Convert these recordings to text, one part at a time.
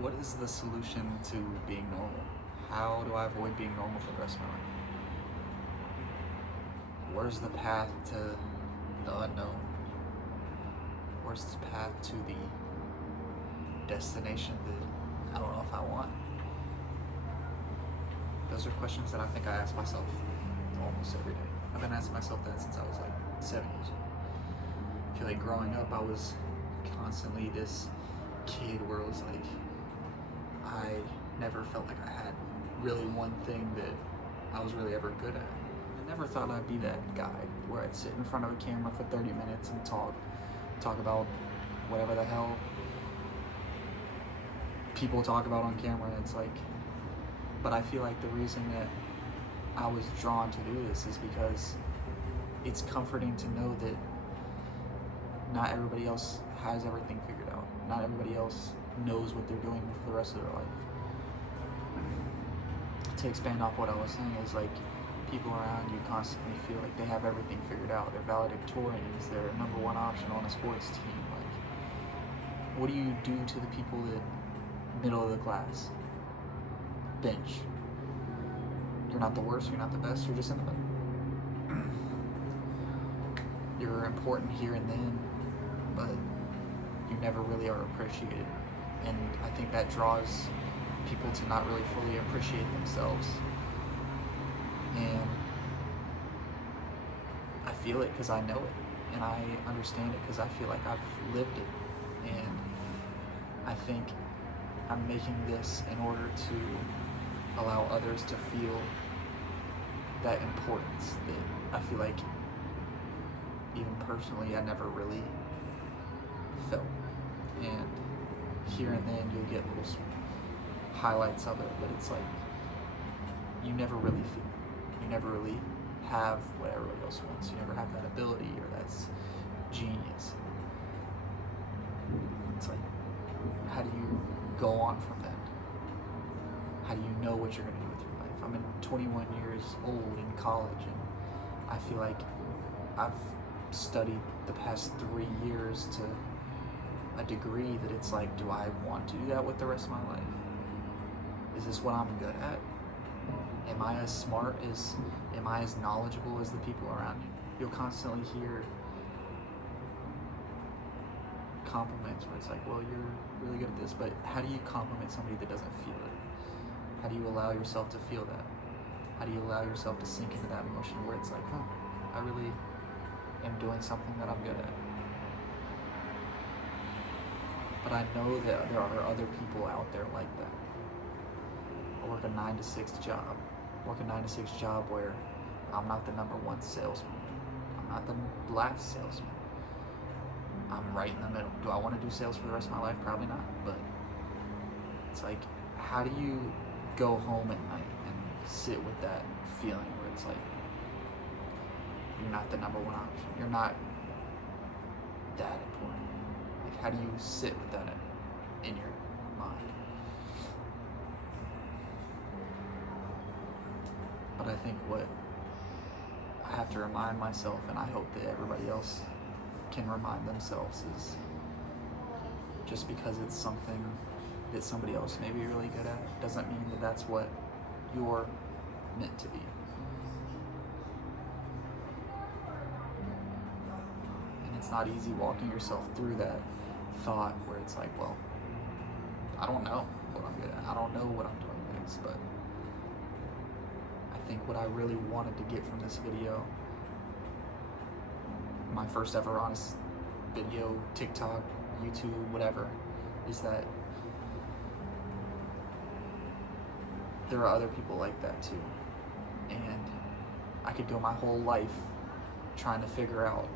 What is the solution to being normal? How do I avoid being normal for the rest of my life? Where's the path to the unknown? Where's the path to the destination that I don't know if I want? Those are questions that I think I ask myself almost every day. I've been asking myself that since I was like 7 years old. I feel like growing up I was constantly this kid where it was like I never felt like I had really one thing that I was really ever good at. I never thought I'd be that guy where I'd sit in front of a camera for 30 minutes and talk about whatever the hell people talk about on camera. It's like, but I feel like the reason that I was drawn to do this is because it's comforting to know that not everybody else has everything figured out. Not everybody else knows what they're doing for the rest of their life. To expand off what I was saying is like people around you constantly feel like they have everything figured out. They're valedictorian is their number one option on a sports team. Like, what do you do to the people that middle of the class? Bench. You're not the worst, you're not the best, you're just in the middle. You're important here and then, but you never really are appreciated. And I think that draws people to not really fully appreciate themselves. And I feel it because I know it, and I understand it because I feel like I've lived it. And I think I'm making this in order to allow others to feel that importance that I feel like even personally I never really felt. And here and then you'll get little highlights of it, but it's like you never really feel it. You never really have what everybody else wants. You never have that ability or that's genius. It's like, how do you go on from that? How do you know what you're going to do with your life? I'm 21 years old in college, and I feel like I've studied the past 3 years to a degree that it's like, do I want to do that with the rest of my life? Is this what I'm good at? Am I as smart am I as knowledgeable as the people around you? You'll constantly hear compliments where it's like, well, you're really good at this, but how do you compliment somebody that doesn't feel it? How do you allow yourself to feel that? How do you allow yourself to sink into that emotion where it's like, I really am doing something that I'm good at? But I know that there are other people out there like that. I work a 9 to 6 job. I work a 9 to 6 job where I'm not the number one salesman. I'm not the last salesman. I'm right in the middle. Do I want to do sales for the rest of my life? Probably not. But it's like, how do you go home at night and sit with that feeling where it's like, you're not the number one option. You're not that important. Like, how do you sit with that in your mind? But I think what I have to remind myself, and I hope that everybody else can remind themselves, is just because it's something that somebody else may be really good at doesn't mean that that's what you're meant to be. And it's not easy walking yourself through that thought where it's like, well, I don't know what I'm good at. I don't know what I'm doing next, but I think what I really wanted to get from this video, my first ever honest video, TikTok, YouTube, whatever, is that there are other people like that too. And I could go my whole life trying to figure out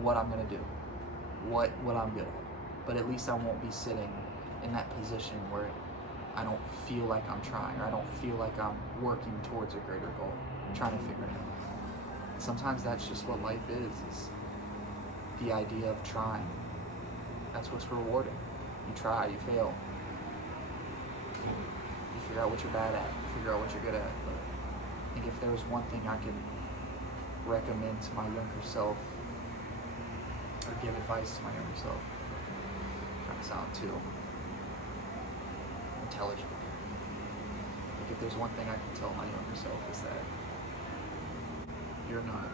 what I'm gonna do, what I'm good at. But at least I won't be sitting in that position where I don't feel like I'm trying, or I don't feel like I'm working towards a greater goal, trying to figure it out. Sometimes that's just what life is the idea of trying. That's what's rewarding. You try, you fail. You figure out what you're bad at, you figure out what you're good at. But I think if there was one thing I could recommend to my younger self, or give advice to my younger self, I'm trying to sound too intelligent. Like, if there's one thing I can tell my younger self is that you're not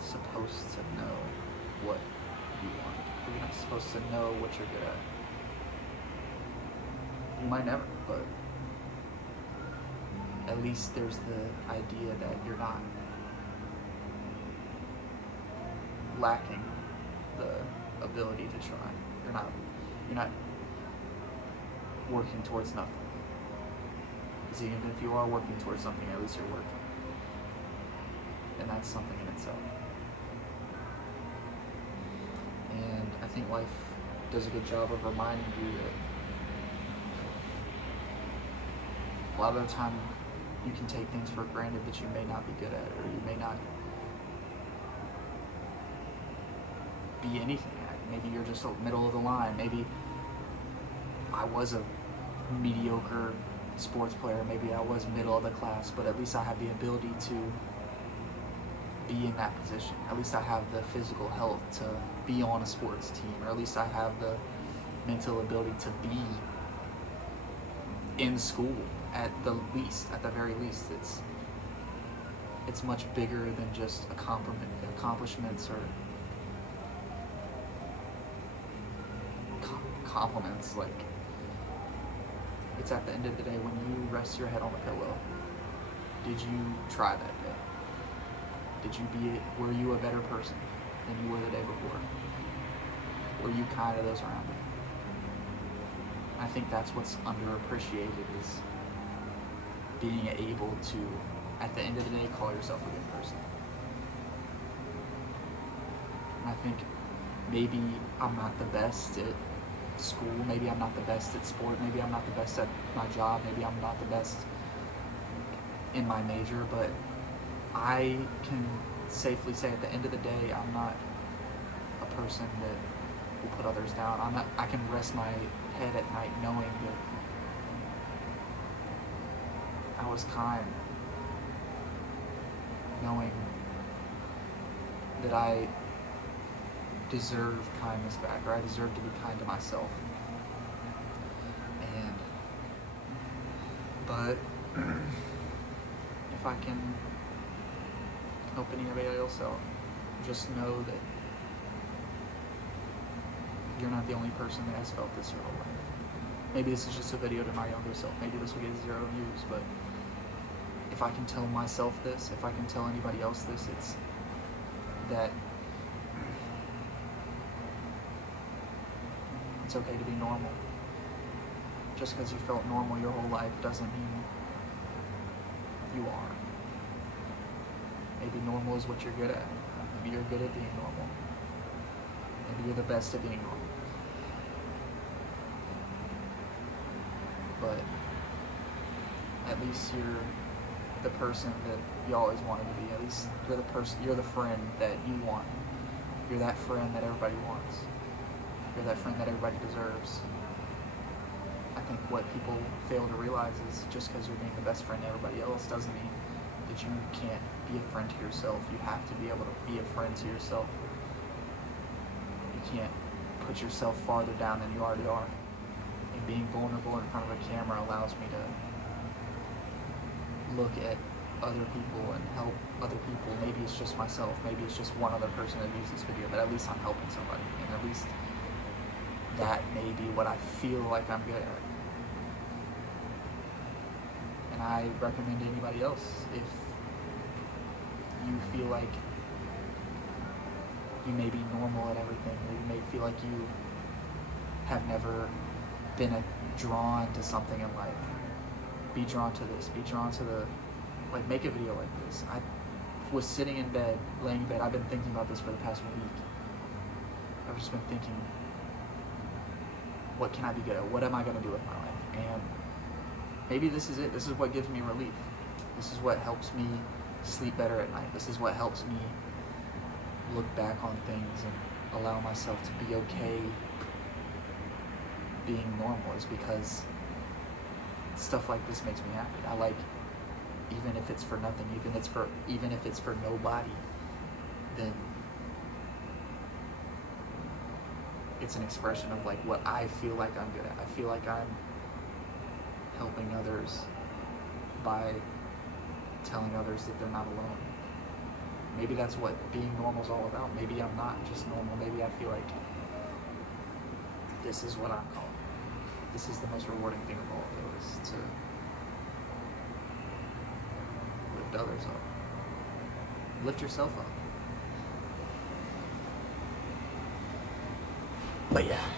supposed to know what you want. You're not supposed to know what you're good at. You might never, but at least there's the idea that you're not lacking the ability to try. You're not working towards nothing. Because even if you are working towards something, at least you're working. And that's something in itself. And I think life does a good job of reminding you that a lot of the time you can take things for granted that you may not be good at, or you may not be anything at. Maybe you're just middle of the line. Maybe I was a mediocre sports player. Maybe I was middle of the class, but at least I have the ability to be in that position. At least I have the physical health to be on a sports team, or at least I have the mental ability to be in school at the very least. It's much bigger than just accomplishments or compliments. Like, it's at the end of the day when you rest your head on the pillow. Did you try that day? Were you a better person than you were the day before? Were you kind to those around you? I think that's what's underappreciated, is being able to, at the end of the day, call yourself a good person. And I think maybe I'm not the best at school, maybe I'm not the best at sport, maybe I'm not the best at my job, maybe I'm not the best in my major, but I can safely say at the end of the day, I'm not a person that will put others down. I can rest my head at night knowing that I was kind, knowing that I deserve kindness back, or I deserve to be kind to myself. But if I can help anybody else out, just know that you're not the only person that has felt this your whole life. Maybe this is just a video to my younger self. Maybe this will get 0 views, but if I can tell myself this, if I can tell anybody else this, it's that it's okay to be normal. Just because you felt normal your whole life doesn't mean you are. Maybe normal is what you're good at. Maybe you're good at being normal. Maybe you're the best at being normal. But at least you're the person that you always wanted to be. At least you're the friend that you want. You're that friend that everybody wants. You're that friend that everybody deserves. I think what people fail to realize is just because you're being the best friend to everybody else doesn't mean that you can't be a friend to yourself. You have to be able to be a friend to yourself. You can't put yourself farther down than you already are. And being vulnerable in front of a camera allows me to look at other people and help other people. Maybe it's just myself. Maybe it's just one other person that views this video, but at least I'm helping somebody. And at least that may be what I feel like I'm good at. And I recommend to anybody else, if you feel like you may be normal at everything, or you may feel like you have never been drawn to something in life, be drawn to this, be drawn to make a video like this. I was sitting in bed, laying in bed, I've been thinking about this for the past week. I've just been thinking, what can I be good at? What am I going to do with my life? And maybe this is it. This is what gives me relief. This is what helps me sleep better at night. This is what helps me look back on things and allow myself to be okay being normal, is because stuff like this makes me happy. I like, even if it's for nothing, even if it's for nobody, then it's an expression of like what I feel like I'm good at. I feel like I'm helping others by telling others that they're not alone. Maybe that's what being normal is all about. Maybe I'm not just normal. Maybe I feel like this is what I'm called. This is the most rewarding thing of all, though, is to lift others up. Lift yourself up. But yeah.